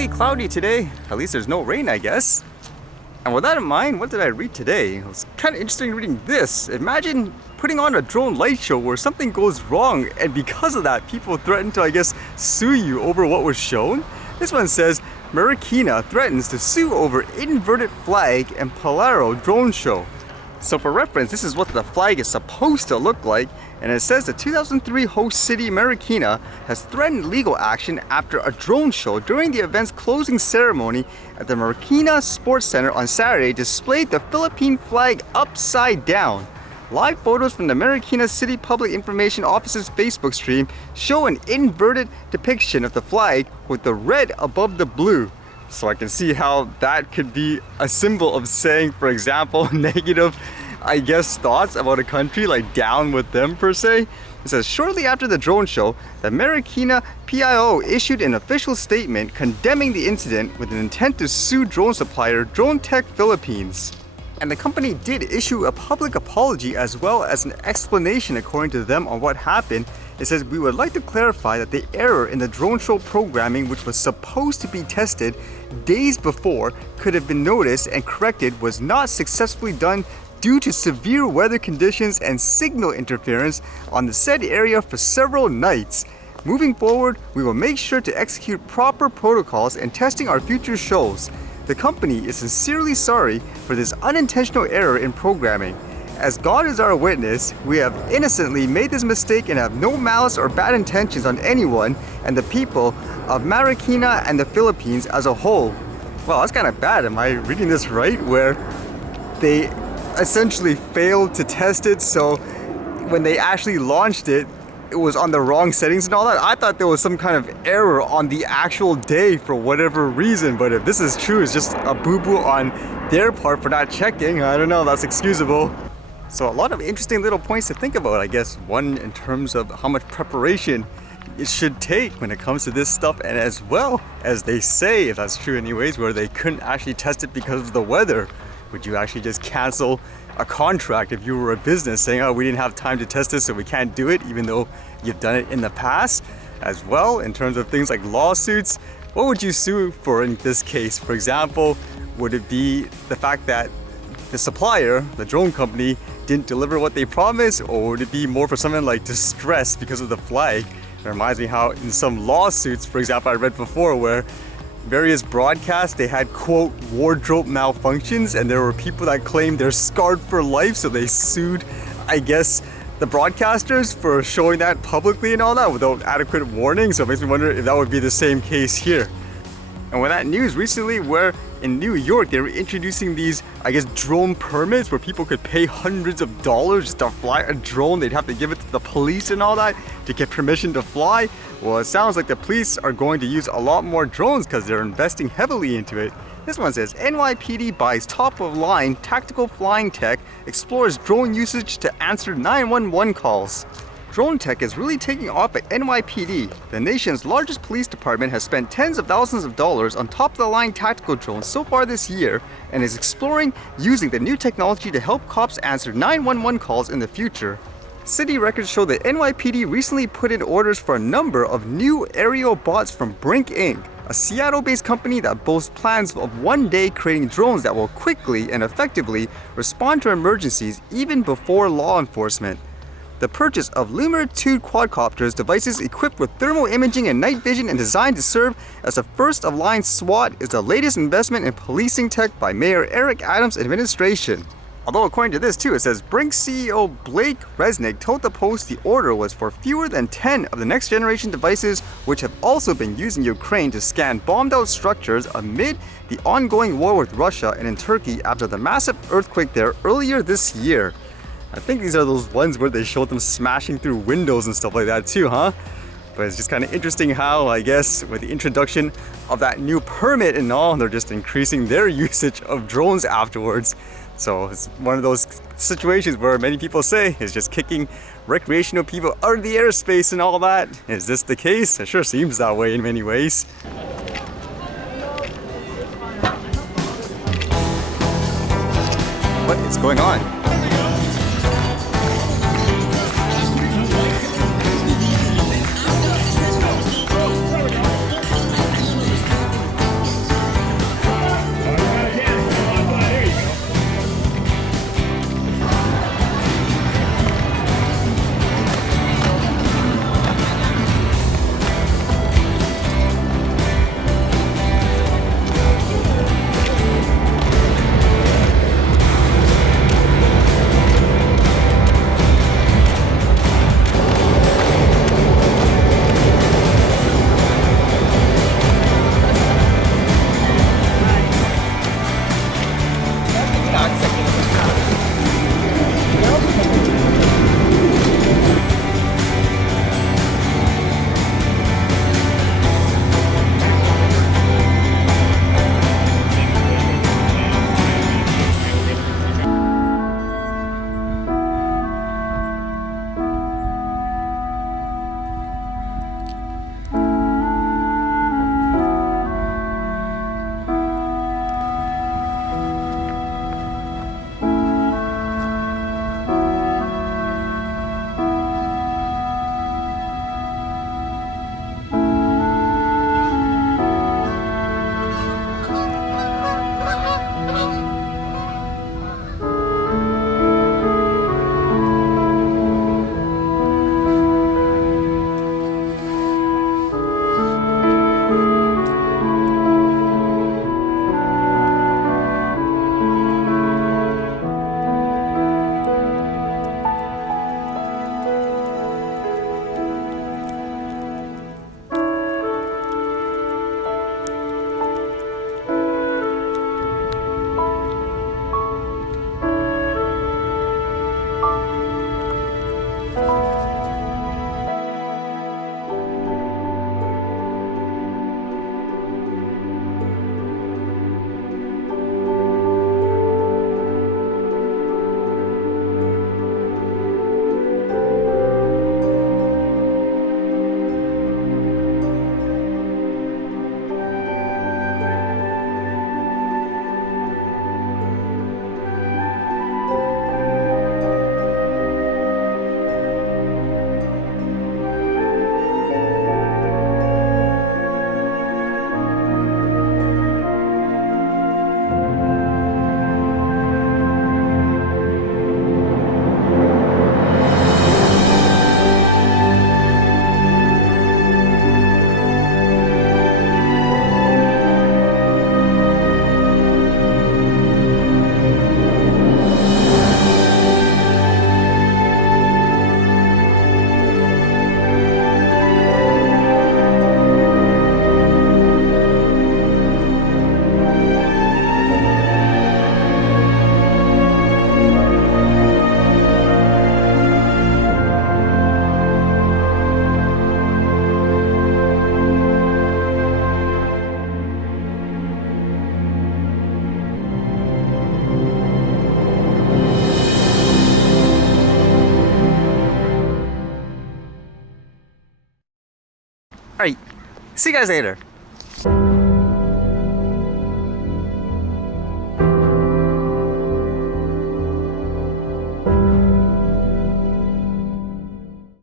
mainly cloudy today. At least there's no rain, I guess. And with that in mind, what did I read today? It was kind of interesting reading this. Imagine putting on a drone light show where something goes wrong, and because of that, people threaten to, I guess, sue you over what was shown. This one says, Marikina threatens to sue over inverted flag and Palaro drone show. So for reference, this is what the flag is supposed to look like, and it says the 2003 host city Marikina has threatened legal action after a drone show during the event's closing ceremony at the Marikina Sports Center on Saturday displayed the Philippine flag upside down. Live photos from the Marikina City Public Information Office's Facebook stream show an inverted depiction of the flag with the red above the blue. So I can see how that could be a symbol of saying, for example, negative, I guess, thoughts about a country, like down with them per se. It says, shortly after the drone show, the Marikina PIO issued an official statement condemning the incident with an intent to sue drone supplier DroneTech Philippines. And the company did issue a public apology as well as an explanation according to them on what happened. It says, we would like to clarify that the error in the drone show programming, which was supposed to be tested days before, could have been noticed and corrected, was not successfully done due to severe weather conditions and signal interference on the said area for several nights. Moving forward, we will make sure to execute proper protocols in testing our future shows. The company is sincerely sorry for this unintentional error in programming. As God is our witness, we have innocently made this mistake and have no malice or bad intentions on anyone and the people of Marikina and the Philippines as a whole. Well, that's kind of bad. Am I reading this right? Where they essentially failed to test it, so when they actually launched it, it was on the wrong settings and all that. I thought there was some kind of error on the actual day for whatever reason, but if this is true, it's just a boo-boo on their part for not checking. I don't know, that's excusable. So a lot of interesting little points to think about, I guess. One, in terms of how much preparation it should take when it comes to this stuff, and as well as they say, if that's true anyways, where they couldn't actually test it because of the weather. Would you actually just cancel a contract if you were a business saying, oh, we didn't have time to test this so we can't do it, even though you've done it in the past? As well, in terms of things like lawsuits, what would you sue for in this case? For example, would it be the fact that the supplier, the drone company, didn't deliver what they promised, or would it be more for something like distress because of the flag? It reminds me how in some lawsuits, for example, I read before where various broadcasts, they had, quote, wardrobe malfunctions, and there were people that claimed they're scarred for life, so they sued, I guess, the broadcasters for showing that publicly and all that without adequate warning. So it makes me wonder if that would be the same case here. And with that news recently, where in New York they were introducing these, I guess, drone permits where people could pay hundreds of dollars just to fly a drone. They'd have to give it to the police and all that to get permission to fly. Well, it sounds like the police are going to use a lot more drones because they're investing heavily into it. This one says, NYPD buys top-of-line tactical flying tech, explores drone usage to answer 911 calls. DroneTech is really taking off at NYPD. The nation's largest police department has spent tens of thousands of dollars on top-of-the-line tactical drones so far this year and is exploring using the new technology to help cops answer 911 calls in the future. City records show that NYPD recently put in orders for a number of new aerial bots from Brink Inc., a Seattle-based company that boasts plans of one day creating drones that will quickly and effectively respond to emergencies even before law enforcement. The purchase of Luminar-2 quadcopters, devices equipped with thermal imaging and night vision and designed to serve as a first-of-line SWAT, is the latest investment in policing tech by Mayor Eric Adams' administration. Although according to this too, it says Brink CEO Blake Resnick told the Post the order was for fewer than 10 of the next-generation devices, which have also been used in Ukraine to scan bombed-out structures amid the ongoing war with Russia and in Turkey after the massive earthquake there earlier this year. I think these are those ones where they showed them smashing through windows and stuff like that too, huh? But it's just kind of interesting how, I guess, with the introduction of that new permit and all, they're just increasing their usage of drones afterwards. So it's one of those situations where many people say it's just kicking recreational people out of the airspace and all that. Is this the case? It sure seems that way in many ways. What is going on? Alright, see you guys later.